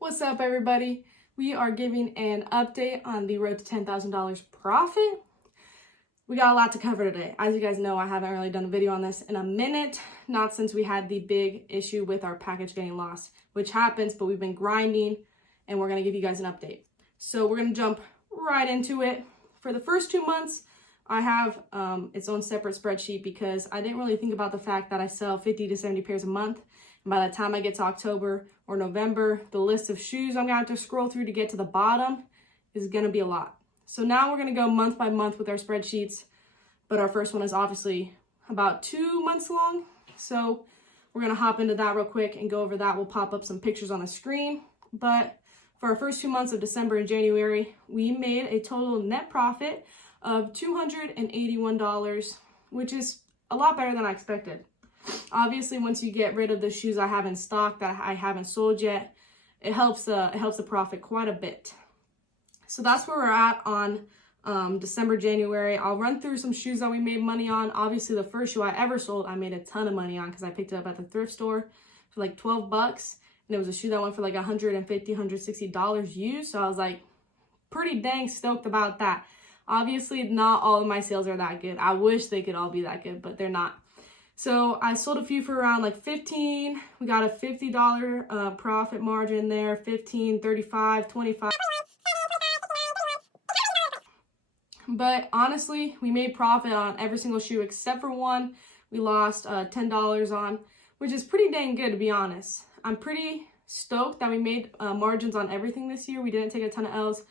What's up, everybody? We are giving an update on the road to $10,000 profit. We got a lot to cover today. As you guys know, I haven't really done a video on this in a minute, not since we had the big issue with our package getting lost, which happens, but we've been grinding and we're gonna give you guys an update. So we're gonna jump right into it. For the first 2 months, I have its own separate spreadsheet because I didn't really think about the fact that I sell 50 to 70 pairs a month. And by the time I get to October or November, the list of shoes I'm gonna have to scroll through to get to the bottom is gonna be a lot. So now we're gonna go month by month with our spreadsheets, but our first one is obviously about 2 months long. So we're gonna hop into that real quick and go over that. We'll pop up some pictures on the screen. But for our first 2 months of December and January, we made a total net profit of $281, which is a lot better than I expected. Obviously, once you get rid of the shoes I have in stock that I haven't sold yet, it helps the profit quite a bit. So that's where we're at on December, January. I'll run through some shoes that we made money on. Obviously, the first shoe I ever sold, I made a ton of money on because I picked it up at the thrift store for like 12 bucks. And it was a shoe that went for like $150, $160 used. So I was like pretty dang stoked about that. Obviously, not all of my sales are that good. I wish they could all be that good, but they're not. So I sold a few for around like 15. We got a $50 profit margin there, 15, 35, 25. But honestly, we made profit on every single shoe except for one we lost $10 on, which is pretty dang good to be honest. I'm pretty stoked that we made margins on everything this year. We didn't take a ton of L's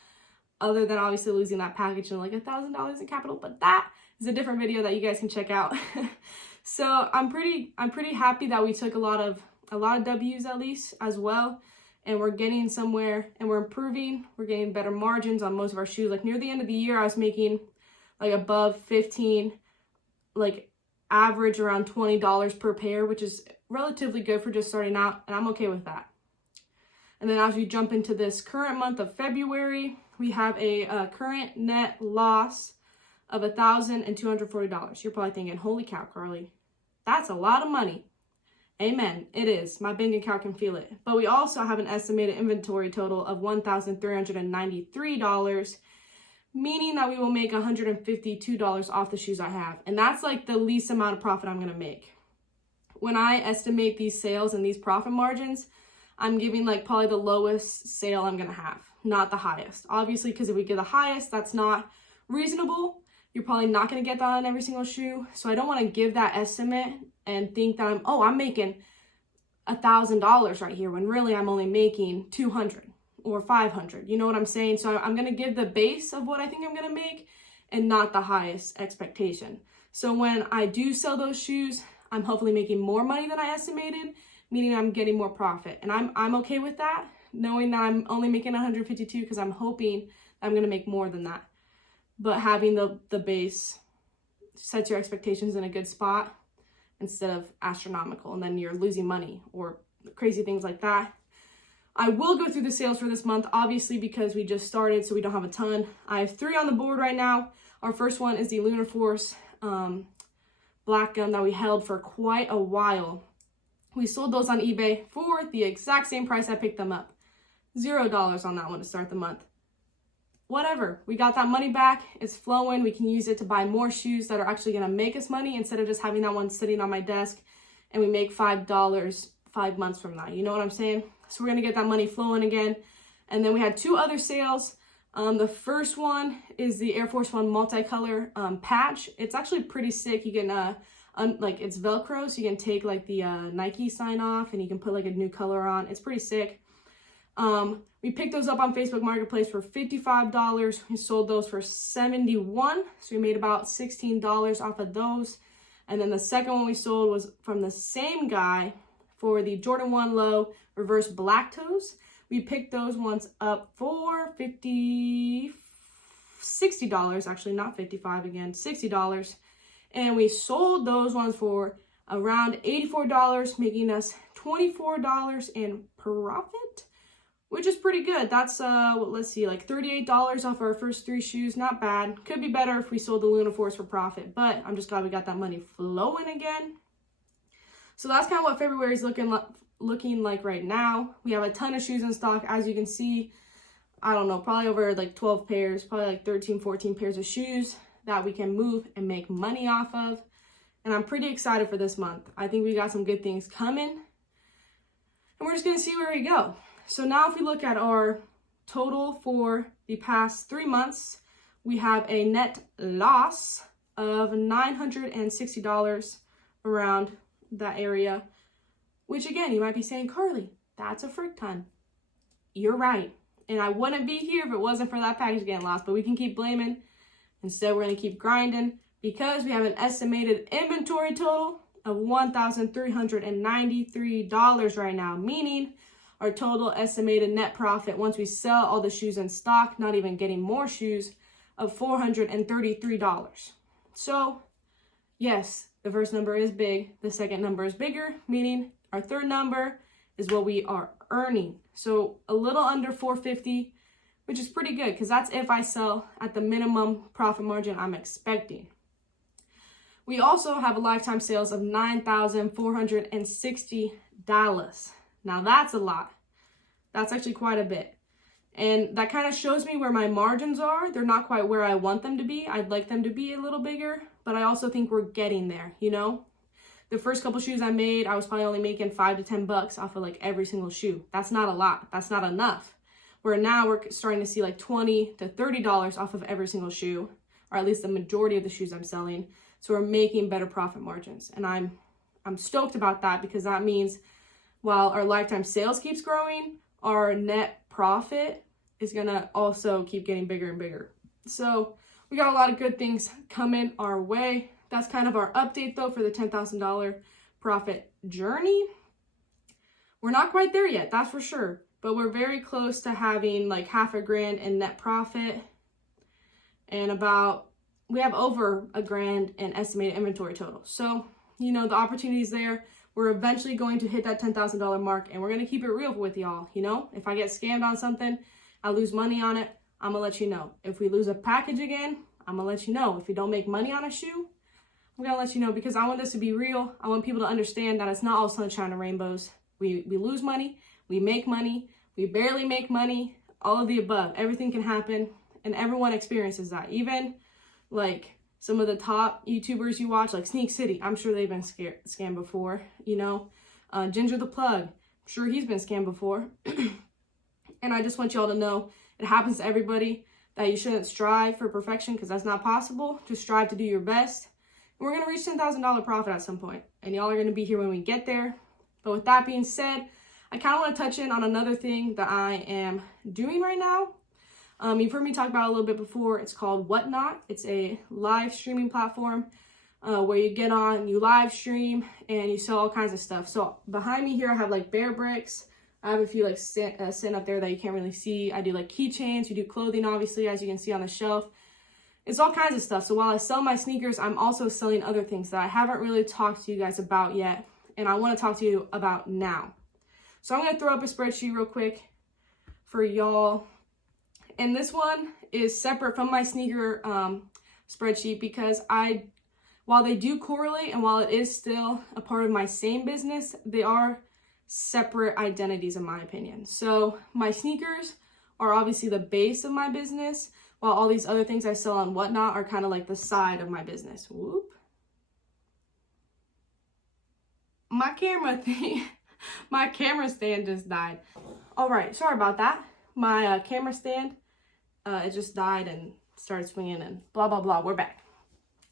other than obviously losing that package and like $1,000 in capital, but that is a different video that you guys can check out. So I'm pretty happy that we took a lot of W's at least as well, and we're getting somewhere and we're improving. We're getting better margins on most of our shoes. Like near the end of the year, I was making like above 15, like average around $20 per pair, which is relatively good for just starting out, and I'm okay with that. And then as we jump into this current month of February, we have a current net loss of $1,240. You're probably thinking, holy cow, Carly, that's a lot of money. Amen, it is. My bank account can feel it. But we also have an estimated inventory total of $1,393, meaning that we will make $152 off the shoes I have. And that's like the least amount of profit I'm gonna make. When I estimate these sales and these profit margins, I'm giving like probably the lowest sale I'm gonna have, not the highest. Obviously, because if we get the highest, that's not reasonable. You're probably not going to get that on every single shoe. So I don't want to give that estimate and think that I'm making $1,000 right here when really I'm only making 200 or 500. You know what I'm saying? So I'm going to give the base of what I think I'm going to make and not the highest expectation. So when I do sell those shoes, I'm hopefully making more money than I estimated, meaning I'm getting more profit. And I'm okay with that, knowing that I'm only making 152 because I'm hoping I'm going to make more than that. But having the base sets your expectations in a good spot instead of astronomical, and then you're losing money or crazy things like that. I will go through the sales for this month, obviously, because we just started, so we don't have a ton. I have 3 on the board right now. Our first one is the Lunar Force black gum that we held for quite a while. We sold those on eBay for the exact same price I picked them up. $0 on that one to start the month. Whatever, we got that money back, it's flowing, we can use it to buy more shoes that are actually gonna make us money instead of just having that one sitting on my desk and we make $5 5 months from now, you know what I'm saying? So we're gonna get that money flowing again. And then we had 2 other sales. The first one is the Air Force One multicolor patch. It's actually pretty sick. You can, like it's Velcro, so you can take like the Nike sign off and you can put like a new color on. It's pretty sick. We picked those up on Facebook Marketplace for $55. We sold those for $71. So we made about $16 off of those. And then the second one we sold was from the same guy for the Jordan 1 Low reverse black toes. We picked those ones up for $60, actually not 55 again, $60. And we sold those ones for around $84, making us $24 in profit, which is pretty good. That's, let's see, like $38 off our first 3 shoes. Not bad. Could be better if we sold the Lunar Force for profit, but I'm just glad we got that money flowing again. So that's kind of what February is looking looking like right now. We have a ton of shoes in stock. As you can see, I don't know, probably over like 12 pairs, probably like 13, 14 pairs of shoes that we can move and make money off of. And I'm pretty excited for this month. I think we got some good things coming. And we're just going to see where we go. So now if we look at our total for the past 3 months, we have a net loss of $960 around that area. Which again, you might be saying, Carly, that's a frick ton. You're right. And I wouldn't be here if it wasn't for that package getting lost, but we can keep blaming. Instead, we're going to keep grinding because we have an estimated inventory total of $1,393 right now, meaning our total estimated net profit once we sell all the shoes in stock, not even getting more shoes, of $433. So, yes, the first number is big. The second number is bigger, meaning our third number is what we are earning. So a little under $450, which is pretty good because that's if I sell at the minimum profit margin I'm expecting. We also have a lifetime sales of $9,460. Now that's a lot. That's actually quite a bit. And that kind of shows me where my margins are. They're not quite where I want them to be. I'd like them to be a little bigger, but I also think we're getting there, you know? The first couple shoes I made, I was probably only making $5 to $10 off of like every single shoe. That's not a lot. That's not enough. Where now we're starting to see like $20 to $30 off of every single shoe, or at least the majority of the shoes I'm selling. So we're making better profit margins. And I'm stoked about that because that means while our lifetime sales keeps growing, our net profit is gonna also keep getting bigger and bigger. So we got a lot of good things coming our way. That's kind of our update though for the $10,000 profit journey. We're not quite there yet, that's for sure, but we're very close to having like $500,000 in net profit and we have over $1,000 in estimated inventory total. So, you know, the opportunity's there. We're eventually going to hit that $10,000 mark and we're going to keep it real with y'all. You know, if I get scammed on something, I lose money on it, I'm gonna let you know. If we lose a package again, I'm gonna let you know. If we don't make money on a shoe, I'm gonna let you know because I want this to be real. I want people to understand that it's not all sunshine and rainbows. We lose money, we make money, we barely make money, all of the above. Everything can happen and everyone experiences that. Even like some of the top YouTubers you watch, like Sneak City, I'm sure they've been scammed before, you know. Ginger the Plug, I'm sure he's been scammed before. And I just want y'all to know it happens to everybody, that you shouldn't strive for perfection because that's not possible. Just strive to do your best. We're going to reach $10,000 profit at some point, and y'all are going to be here when we get there. But with that being said, I kind of want to touch in on another thing that I am doing right now. You've heard me talk about it a little bit before. It's called Whatnot. It's a live streaming platform where you get on, you live stream, and you sell all kinds of stuff. So behind me here, I have like bear bricks. I have a few like sitting up there that you can't really see. I do like keychains. We do clothing, obviously, as you can see on the shelf. It's all kinds of stuff. So while I sell my sneakers, I'm also selling other things that I haven't really talked to you guys about yet. And I want to talk to you about now. So I'm going to throw up a spreadsheet real quick for y'all. And this one is separate from my sneaker spreadsheet because while they do correlate and while it is still a part of my same business, they are separate identities in my opinion. So my sneakers are obviously the base of my business, while all these other things I sell on Whatnot are kind of like the side of my business. Whoop. My camera stand just died. All right, sorry about that. My camera stand, it just died and started swinging and blah, blah, blah. We're back.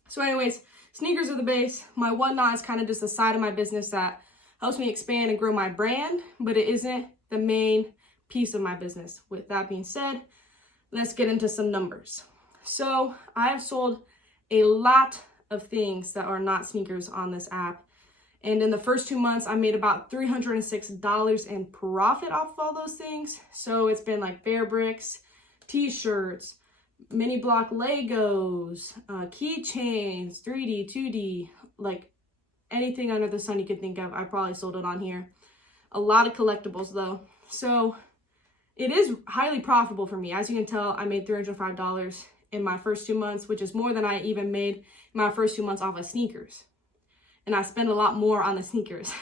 So anyways, sneakers are the base. My Whatnot is kind of just the side of my business that helps me expand and grow my brand, but it isn't the main piece of my business. With that being said, let's get into some numbers. So I have sold a lot of things that are not sneakers on this app. And in the first 2 months, I made about $306 in profit off of all those things. So it's been like bear bricks, t-shirts, mini block Legos, keychains, 3D, 2D, like anything under the sun you could think of. I probably sold it on here. A lot of collectibles though. So it is highly profitable for me. As you can tell, I made $305 in my first 2 months, which is more than I even made in my first 2 months off of sneakers. And I spend a lot more on the sneakers.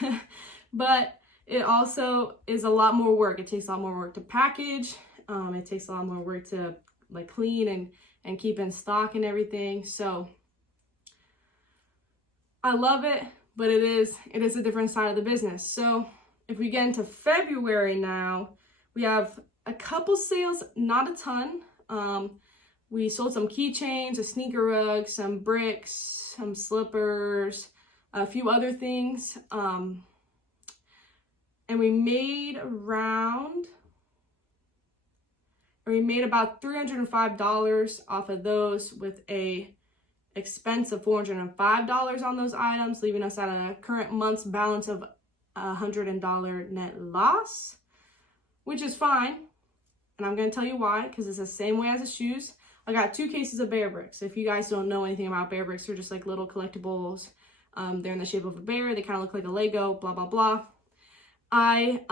But It also is a lot more work. It takes a lot more work to package. It takes a lot more work to like clean and keep in stock and everything. So I love it, but it is a different side of the business. So if we get into February now, we have a couple sales, not a ton. We sold some keychains, a sneaker rug, some bricks, some slippers, a few other things. And we made about $305 off of those with a expense of $405 on those items, leaving us at a current month's balance of $100 net loss, which is fine. And I'm going to tell you why, because it's the same way as the shoes. I got 2 cases of bear bricks. If you guys don't know anything about bear bricks, they're just like little collectibles. They're in the shape of a bear. They kind of look like a Lego, blah, blah, blah. I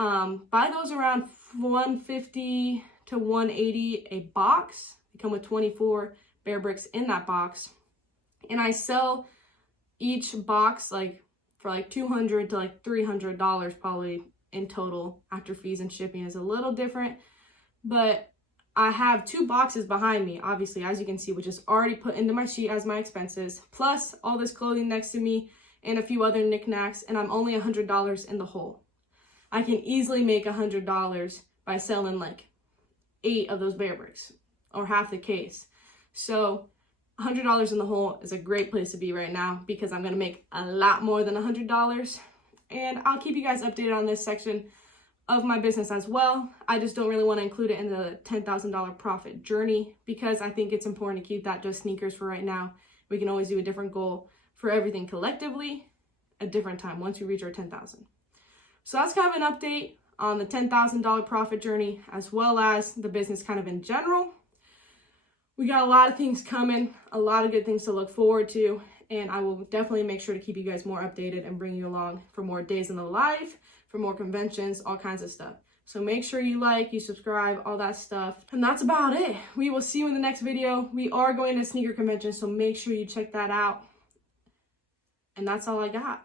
buy those around $150 to $180 a box. They come with 24 bear bricks in that box. And I sell each box like for like $200 to like $300 probably in total after fees and shipping. Is a little different, but I have 2 boxes behind me, obviously, as you can see, which is already put into my sheet as my expenses, plus all this clothing next to me and a few other knickknacks, and I'm only $100 in the hole. I can easily make $100 by selling like 8 of those bear bricks or half the case. So $100 in the hole is a great place to be right now, because I'm going to make a lot more than $100. And I'll keep you guys updated on this section of my business as well. I just don't really want to include it in the $10,000 profit journey, because I think it's important to keep that just sneakers for right now. We can always do a different goal for everything collectively a different time once we reach our 10,000. So that's kind of an update on the $10,000 profit journey, as well as the business kind of in general. We got a lot of things coming, a lot of good things to look forward to, and I will definitely make sure to keep you guys more updated and bring you along for more days in the life, for more conventions, all kinds of stuff. So make sure you like, you subscribe, all that stuff. And that's about it. We will see you in the next video. We are going to sneaker convention, so make sure you check that out. And that's all I got.